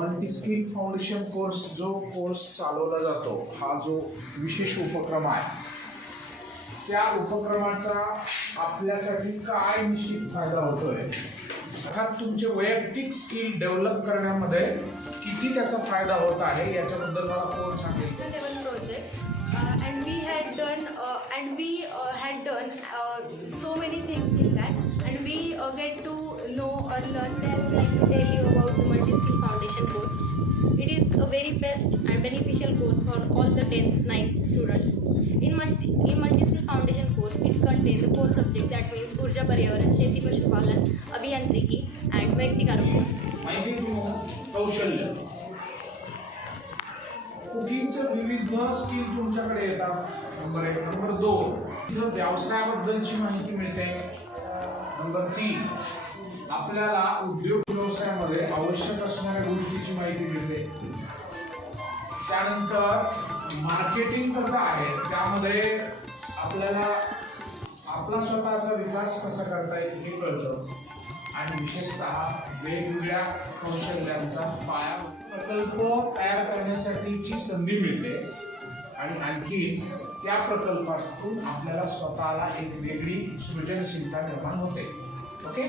Multi skill foundation course जो course चालवला जातो, हा जो विशेष उपक्रम आहे, त्या उपक्रमाचा आपल्यासाठी काय निश्चित फायदा होतोय, अर्थात तुमचे वैयक्तिक स्किल डेव्हलप करण्यामध्ये किती त्याचा फायदा होत आहे याच्याबद्दल मला कोण सांगेल? Level project and we had done so many things in that, and we get to know or learn that. Like to tell you about the multi-skill foundation course. It is a very best and beneficial course for all the 10th 9th students. In multi-skill foundation course, it contains the 4 subjects, that means ऊर्जा पर्यावरण, शेती पशुपालन, अभियांत्रिकी and वैयक्तिक आरोग्य. कौशल्य, कुकिंगचं विविध skill तुमच्याकडे येतात. नंबर 1. नंबर 2, इथं व्यवसायाबद्दलची माहिती मिळते. नंबर 3, आपल्याला उद्योग व्यवसायामध्ये आवश्यक असणाऱ्या गोष्टीची माहिती मिळते. त्यानंतर मार्केटिंग कसं आहे, त्यामध्ये आपल्याला आपला स्वतःचा विकास कसा करता येईल हे कळतं. आणि विशेषतः वेगवेगळ्या कौशल्यांचा पाया प्रकल्प तयार करण्यासाठीची संधी मिळते. आणि आणखी त्या प्रकल्पातून आपल्याला स्वतःला एक वेगळी सृजनशीलता निर्माण होते. ओके.